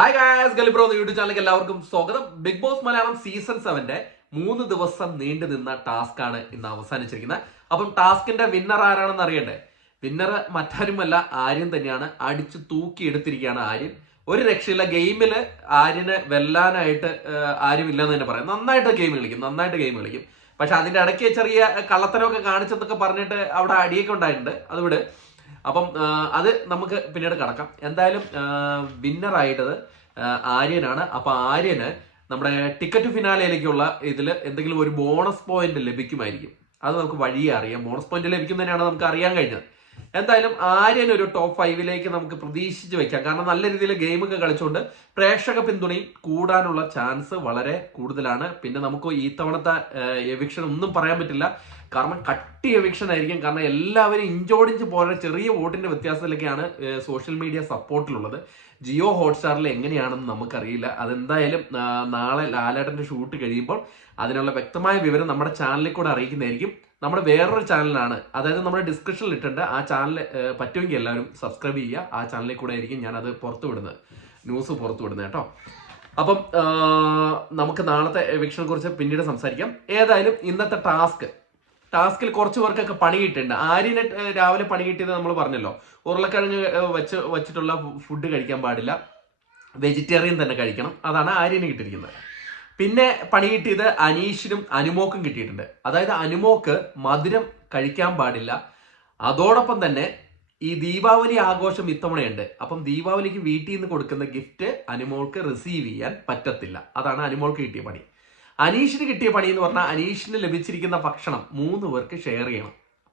Hi guys, ഗലിബ്രോ YouTube ചാനലിലേക്ക് എല്ലാവർക്കും സ്വാഗതം. ബിഗ് ബോസ് മലയാളം സീസൺ 7 3 ദിവസം നീണ്ടു നിന്ന ടാസ്ക് ആണ് ഇന്ന് അവസാനിച്ചിരിക്കുന്നത്. അപ്പം ടാസ്കിന്റെ വിന്നർ ആരാണെന്ന് അറിയണ്ടേ? വിന്നർ മറ്റാരുമല്ല, ആര്യൻ തന്നെയാണ്. അടിച്ചു തൂക്കി എടുത്തിരിക്കുകയാണ് ആര്യൻ. ഒരു രക്ഷയില്ല. ഗെയിമില് ആര്യനെ വെല്ലാനായിട്ട് ആരുമില്ലെന്ന് തന്നെ പറയാം. നന്നായിട്ട് ഗെയിം കളിക്കും. പക്ഷെ അതിന്റെ ഇടയ്ക്ക് ചെറിയ കള്ളത്തരമൊക്കെ കാണിച്ചെന്നൊക്കെ പറഞ്ഞിട്ട് അവിടെ അടിയൊക്കെ ഉണ്ടായിട്ടുണ്ട്. അതുവിടെ അപ്പം അത് നമുക്ക് പിന്നീട് കടക്കാം. എന്തായാലും വിന്നർ ആയിട്ടത് ആര്യനാണ്. അപ്പൊ ആര്യന് നമ്മുടെ ടിക്കറ്റ് ഫിനാലയിലേക്കുള്ള ഇതിൽ എന്തെങ്കിലും ഒരു ബോണസ് പോയിന്റ് ലഭിക്കുമായിരിക്കും. അത് നമുക്ക് വഴിയെ അറിയാം. ബോണസ് പോയിന്റ് ലഭിക്കുന്നതിനാണ് നമുക്ക് അറിയാൻ കഴിഞ്ഞത്. എന്തായാലും ആര്യൻ ഒരു ടോപ്പ് 5ലേക്ക് നമുക്ക് പ്രതീക്ഷിച്ച് വെക്കാം. കാരണം നല്ല രീതിയിൽ ഗെയിമൊക്കെ കളിച്ചുകൊണ്ട് പ്രേക്ഷക പിന്തുണയും കൂടാനുള്ള ചാൻസ് വളരെ കൂടുതലാണ്. പിന്നെ നമുക്ക് ഈ തവണത്തെ എവിക്ഷൻ ഒന്നും പറയാൻ പറ്റില്ല. കാരണം കട്ടി എവിക്ഷൻ ആയിരിക്കും. കാരണം എല്ലാവരും ഇഞ്ചോടിഞ്ച് പോലെ ചെറിയ വോട്ടിന്റെ വ്യത്യാസത്തിലൊക്കെയാണ് സോഷ്യൽ മീഡിയ സപ്പോർട്ടിലുള്ളത്. ജിയോ ഹോട്ട്സ്റ്റാറിൽ എങ്ങനെയാണെന്ന് നമുക്കറിയില്ല. അതെന്തായാലും നാളെ ലാലേട്ടന്റെ ഷൂട്ട് കഴിയുമ്പോൾ അതിനുള്ള വ്യക്തമായ വിവരം നമ്മുടെ ചാനലിൽ കൂടെ അറിയിക്കുന്നതായിരിക്കും. നമ്മുടെ വേറൊരു ചാനലാണ്, അതായത് നമ്മുടെ ഡിസ്ക്രിപ്ഷനിൽ ഇട്ടുണ്ട്. ആ ചാനൽ പറ്റുമെങ്കിൽ എല്ലാവരും സബ്സ്ക്രൈബ് ചെയ്യുക. ആ ചാനലിൽ കൂടെ ആയിരിക്കും ഞാനത് ന്യൂസ് പുറത്തു വിടുന്നത് കേട്ടോ. അപ്പം നമുക്ക് നാളത്തെ എവിക്ഷനെ കുറിച്ച് പിന്നീട് സംസാരിക്കാം. ഏതായാലും ഇന്നത്തെ ടാസ്കിൽ കുറച്ച് പേർക്കൊക്കെ പണി കിട്ടിയിട്ടുണ്ട്. ആര്യന് രാവിലെ പണി കിട്ടിയത് നമ്മൾ പറഞ്ഞല്ലോ. ഉരുളക്കിഴങ്ങ് വെച്ചിട്ടുള്ള ഫുഡ് കഴിക്കാൻ പാടില്ല, വെജിറ്റേറിയൻ തന്നെ കഴിക്കണം. അതാണ് ആര്യന് കിട്ടിയിരിക്കുന്നത്. പിന്നെ പണി കിട്ടിയത് അനീഷിനും അനുമോക്കും കിട്ടിയിട്ടുണ്ട്. അതായത് അനുമോക്ക് മധുരം കഴിക്കാൻ പാടില്ല. അതോടൊപ്പം തന്നെ ഈ ദീപാവലി ആഘോഷം ഇത്തവണയുണ്ട്. അപ്പം ദീപാവലിക്ക് വീട്ടിൽ നിന്ന് കൊടുക്കുന്ന ഗിഫ്റ്റ് അനുമോൾക്ക് റിസീവ് ചെയ്യാൻ പറ്റത്തില്ല. അതാണ് അനുമോൾക്ക് കിട്ടിയ പണി. അനീഷിന് കിട്ടിയ പണി എന്ന് പറഞ്ഞാൽ അനീഷിന് ലഭിച്ചിരിക്കുന്ന ഭക്ഷണം 3 പേർക്ക് ഷെയർ ചെയ്യണം,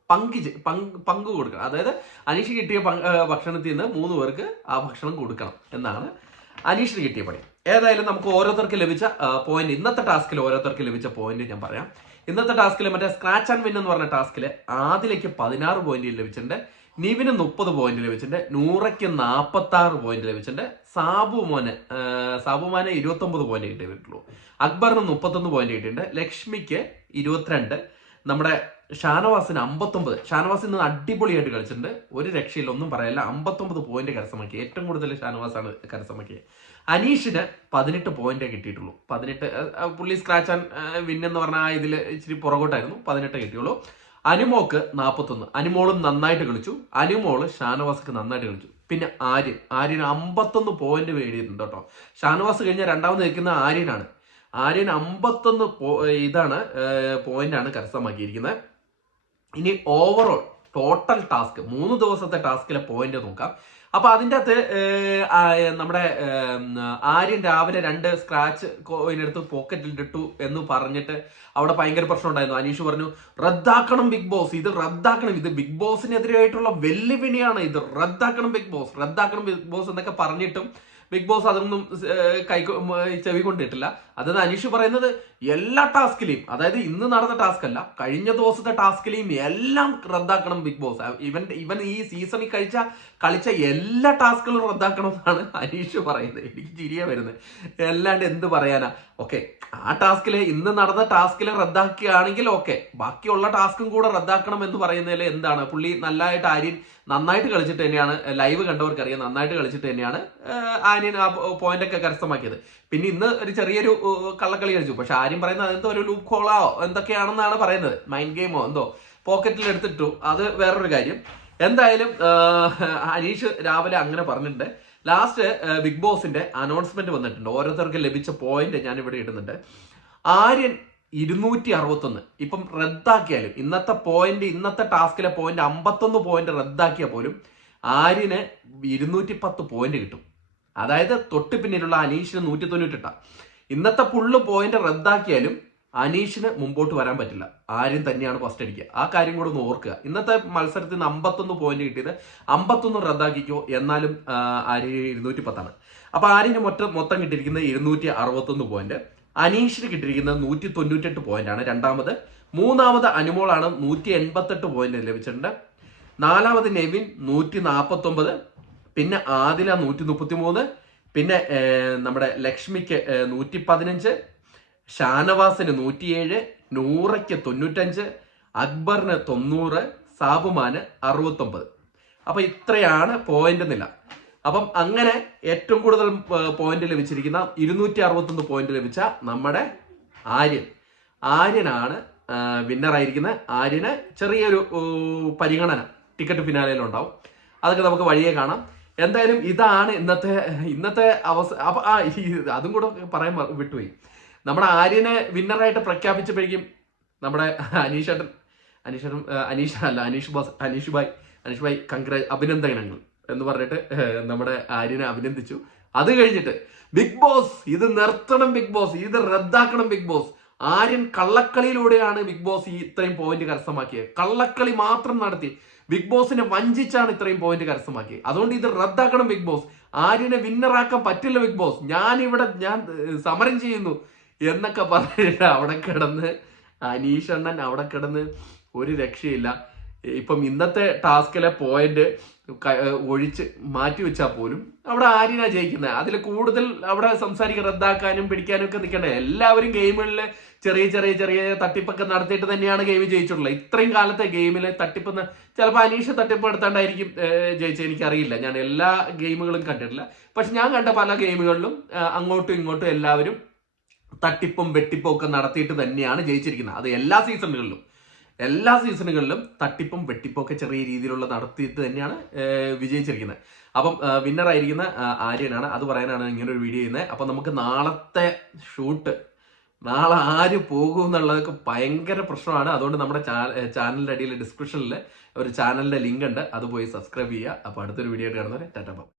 പങ്ക് കൊടുക്കണം. അതായത് അനീഷ് കിട്ടിയ ഭക്ഷണത്തിൽ നിന്ന് 3 പേർക്ക് ആ ഭക്ഷണം കൊടുക്കണം എന്നാണ് അനീഷിന് കിട്ടിയ പണി. ഏതായാലും നമുക്ക് ഓരോരുത്തർക്ക് ലഭിച്ച പോയിന്റ്, ഇന്നത്തെ ടാസ്കിൽ ഓരോരുത്തർക്ക് ലഭിച്ച പോയിന്റ് ഞാൻ പറയാം. ഇന്നത്തെ ടാസ്കിൽ മറ്റേ സ്ക്രാച്ച് ആൻഡ് വിൻ എന്ന് പറഞ്ഞ ടാസ്കിൽ ആദിലേക്ക് 16 പോയിന്റ് ലഭിച്ചിട്ടുണ്ട്, നിവിന് 30 പോയിന്റ് ലഭിച്ചിട്ടുണ്ട്, നൂറയ്ക്ക് 46 പോയിന്റ് ലഭിച്ചിട്ടുണ്ട്, സാബുമാന് 29 പോയിന്റ് കിട്ടിയിട്ടുള്ളൂ, അക്ബറിന് 31 പോയിന്റ് കിട്ടിയിട്ടുണ്ട്, ലക്ഷ്മിക്ക് 22, നമ്മുടെ ഷാനവാസിന് 59. ഷാനവാസ് ഇന്ന് അടിപൊളിയായിട്ട് കളിച്ചിട്ടുണ്ട്, ഒരു രക്ഷയില്ല, ഒന്നും പറയല്ല. 59 പോയിന്റ് കരസ്ഥമാക്കി, ഏറ്റവും കൂടുതൽ ഷാനവാസാണ് കരസ്ഥമാക്കിയത്. അനീഷിന് 18 പോയിന്റേ കിട്ടിയിട്ടുള്ളൂ. 18 പുള്ളി സ്ക്രാച്ച് ആൻഡ് വിൻ എന്ന് പറഞ്ഞാൽ ഇതിൽ ഇച്ചിരി പുറകോട്ടായിരുന്നു. 18 കിട്ടിയുള്ളൂ. അനുമോക്ക് 41. അനുമോളും നന്നായിട്ട് കളിച്ചു. അനുമോള് ഷാനവാസ്ക്ക് നന്നായിട്ട് കളിച്ചു. പിന്നെ ആര്യന് 51 പോയിന്റ് നേടിയിട്ടുണ്ട് കേട്ടോ. ഷാനവാസ് കഴിഞ്ഞാൽ രണ്ടാമത് നിൽക്കുന്ന ആര്യനാണ്. ആര്യൻ 51 പോയിന്റാണ് കരസ്ഥമാക്കിയിരിക്കുന്നത്. ഇനി ഓവറോൾ ടോട്ടൽ ടാസ്ക് 3 ദിവസത്തെ ടാസ്കിലെ പോയിന്റ് നോക്കാം. അപ്പൊ അതിൻ്റെ അകത്ത് നമ്മുടെ ആര്യൻ രാവിലെ 2 സ്ക്രാച്ച് കോയിനെടുത്ത് പോക്കറ്റിൽ ഇട്ടു എന്ന് പറഞ്ഞിട്ട് അവിടെ ഭയങ്കര പ്രശ്നം ഉണ്ടായിരുന്നു. അനീഷ് പറഞ്ഞു റദ്ദാക്കണം ബിഗ് ബോസ്, ഇത് റദ്ദാക്കണം, ഇത് ബിഗ് ബോസിനെതിരായിട്ടുള്ള വെല്ലുവിളിയാണ്, ഇത് റദ്ദാക്കണം ബിഗ് ബോസ് എന്നൊക്കെ പറഞ്ഞിട്ടും ബിഗ് ബോസ് അതൊന്നും ചെവി കൊണ്ടിട്ടില്ല. അതായത് അനീഷ് പറയുന്നത് എല്ലാ ടാസ്കിലെയും, അതായത് ഇന്ന് നടന്ന ടാസ്ക് അല്ല, കഴിഞ്ഞ ദിവസത്തെ ടാസ്കിലെയും എല്ലാം റദ്ദാക്കണം ബിഗ് ബോസ്. ഇവൻ ഈ സീസണിൽ കളിച്ച എല്ലാ ടാസ്കുകളും റദ്ദാക്കണം എന്നാണ് അനീഷ് പറയുന്നത്. എനിക്ക് ചിരിയാ വരുന്നത്, അല്ലാണ്ട് എന്ത് പറയാനാ. ഓക്കെ, ആ ടാസ്കില് ഇന്ന് നടന്ന ടാസ്കില് റദ്ദാക്കുകയാണെങ്കിൽ ഓക്കെ, ബാക്കിയുള്ള ടാസ്കും കൂടെ റദ്ദാക്കണം എന്ന് പറയുന്നതിൽ എന്താണ്? പുള്ളി നന്നായിട്ട് കളിച്ചിട്ട് തന്നെയാണ്, ലൈവ് കണ്ടവർക്ക് അറിയാം, നന്നായിട്ട് കളിച്ചിട്ട് തന്നെയാണ് ആര്യൻ ആ പോയിന്റ് ഒക്കെ കരസ്ഥമാക്കിയത്. പിന്നെ ഇന്ന് ഒരു ചെറിയൊരു കള്ളക്കളി കളിച്ചു. പക്ഷെ ആര്യം പറയുന്നത് അതെന്തോ ഒരു ലൂപ്പ് ഹോളോ എന്തൊക്കെയാണെന്നാണ് പറയുന്നത്, മൈൻഡ് ഗെയിമോ എന്തോ പോക്കറ്റിൽ എടുത്തിട്ടു. അത് വേറൊരു കാര്യം. എന്തായാലും അനീഷ് രാവിലെ അങ്ങനെ പറഞ്ഞിട്ടുണ്ട്. ലാസ്റ്റ് ബിഗ് ബോസിന്റെ അനൗൺസ്മെന്റ് വന്നിട്ടുണ്ട്. ഓരോരുത്തർക്ക് ലഭിച്ച പോയിന്റ് ഞാൻ ഇവിടെ ഇടുന്നുണ്ട്. ആര്യൻ 261. ഇപ്പം റദ്ദാക്കിയാലും ഇന്നത്തെ ടാസ്കിലെ പോയിന്റ് 51 പോയിന്റ് റദ്ദാക്കിയാൽ പോലും ആര്യന് 210 പോയിന്റ് കിട്ടും. അതായത് തൊട്ട് പിന്നിലുള്ള അനീഷിന് 198. ഇന്നത്തെ ഫുള്ള് പോയിന്റ് റദ്ദാക്കിയാലും അനീഷിന് മുമ്പോട്ട് വരാൻ പറ്റില്ല. ആര്യൻ തന്നെയാണ് ഫസ്റ്റ് അടിക്കുക. ആ കാര്യം കൂടെ ഒന്ന് ഓർക്കുക. ഇന്നത്തെ മത്സരത്തിൽ നിന്ന് 51 പോയിന്റ് കിട്ടിയത് 51 റദ്ദാക്കിക്കോ, എന്നാലും ആര്യന് 210. അപ്പൊ ആര്യന് മൊത്തം കിട്ടിയിരിക്കുന്നത് 261 പോയിന്റ്. അനീഷിന് കിട്ടിയിരിക്കുന്നത് 198 പോയിന്റ് ആണ് രണ്ടാമത്. മൂന്നാമത് അനുമോളാണ് 188 പോയിന്റ് ലഭിച്ചിട്ടുണ്ട്. നാലാമത് നെവിൻ 149. പിന്നെ ആദില 133. പിന്നെ നമ്മുടെ ലക്ഷ്മിക്ക് 115, ഷാനവാസിന് 107, നൂറയ്ക്ക് 95, അക്ബറിന് 90, സാബുമാന് 69. അപ്പൊ ഇത്രയാണ് പോയിന്റ് നില. അപ്പം അങ്ങനെ ഏറ്റവും കൂടുതൽ പോയിന്റ് ലഭിച്ചിരിക്കുന്ന 261 പോയിന്റ് ലഭിച്ച നമ്മുടെ ആര്യനാണ് വിന്നറായിരിക്കുന്നത്. ആര്യന് ചെറിയൊരു പരിഗണന ടിക്കറ്റ് ഫിനാലയിൽ ഉണ്ടാവും. അതൊക്കെ നമുക്ക് വഴിയെ കാണാം. എന്തായാലും ഇതാണ് ഇന്നത്തെ അപ്പൊ അതും കൂടെ പറയാൻ വിട്ടുപോയി. നമ്മുടെ ആര്യനെ വിന്നറായിട്ട് പ്രഖ്യാപിച്ചപ്പോഴേക്കും നമ്മുടെ അനീഷ് ഭായ് അഭിനന്ദനങ്ങൾ എന്ന് പറഞ്ഞിട്ട് നമ്മുടെ ആര്യനെ അഭിനന്ദിച്ചു. അത് കഴിഞ്ഞിട്ട് ബിഗ് ബോസ് ഇത് നിർത്തണം, ബിഗ് ബോസ് ഇത് റദ്ദാക്കണം, ബിഗ് ബോസ് ആര്യൻ കള്ളക്കളിയിലൂടെയാണ് ബിഗ് ബോസ് ഇത്രയും പോയിന്റ് കരസ്ഥമാക്കിയത്. കള്ളക്കളി മാത്രം നടത്തി ബിഗ് ബോസിനെ വഞ്ചിച്ചാണ് ഇത്രയും പോയിന്റ് കരസ്ഥമാക്കിയത്. അതുകൊണ്ട് ഇത് റദ്ദാക്കണം ബിഗ് ബോസ്. ആര്യനെ വിന്നറാക്കാൻ പറ്റില്ല ബിഗ് ബോസ്. ഞാൻ സമരം ചെയ്യുന്നു എന്നൊക്കെ പറഞ്ഞിട്ട് അവിടെ കിടന്ന് അനീഷണ്ണൻ അവിടെ കിടന്ന് ഒരു രക്ഷയില്ല. ഇപ്പം ഇന്നത്തെ ടാസ്കിലെ പോയിന്റ് ഒഴിച്ച് മാറ്റി വെച്ചാൽ പോലും അവിടെ ആര്യനാ ജയിക്കുന്നത്. അതിൽ കൂടുതൽ അവിടെ റദ്ദാക്കാനും പിടിക്കാനും ഒക്കെ നിൽക്കണ്ടേ. എല്ലാവരും ഗെയിമുകളിൽ ചെറിയ തട്ടിപ്പൊക്കെ നടത്തിയിട്ട് തന്നെയാണ് ഗെയിം ജയിച്ചിട്ടുള്ളത്. ഇത്രയും കാലത്തെ ഗെയിമിൽ തട്ടിപ്പ് ചിലപ്പോൾ അനീഷ് തട്ടിപ്പ് എടുത്താണ്ടായിരിക്കും ജയിച്ചത്, എനിക്കറിയില്ല. ഞാൻ എല്ലാ ഗെയിമുകളും കണ്ടിട്ടില്ല. പക്ഷെ ഞാൻ കണ്ട പല ഗെയിമുകളിലും അങ്ങോട്ടും ഇങ്ങോട്ടും എല്ലാവരും തട്ടിപ്പും വെട്ടിപ്പും ഒക്കെ നടത്തിയിട്ട് തന്നെയാണ് ജയിച്ചിരിക്കുന്നത്. അത് എല്ലാ സീസണുകളിലും തട്ടിപ്പും വെട്ടിപ്പും ഒക്കെ ചെറിയ രീതിയിലുള്ള നടത്തിയിട്ട് തന്നെയാണ് വിജയിച്ചിരിക്കുന്നത്. അപ്പം വിന്നറായിരിക്കുന്ന ആര്യനാണ്. അത് പറയാനാണ് ഇങ്ങനെ ഒരു വീഡിയോ ചെയ്യുന്നത്. അപ്പം നമുക്ക് നാളത്തെ ഷൂട്ട് നാളെ ആര് പോകും എന്നുള്ളതൊക്കെ ഭയങ്കര പ്രശ്നമാണ്. അതുകൊണ്ട് നമ്മുടെ ചാനലിന്റെ അടിയിൽ ഡിസ്ക്രിപ്ഷനിൽ ഒരു ചാനലിന്റെ ലിങ്ക് ഉണ്ട്, അത് പോയി സബ്സ്ക്രൈബ് ചെയ്യുക. അപ്പോൾ അടുത്തൊരു വീഡിയോ ആയിട്ട് കാണുന്നവരെ ടാറ്റ.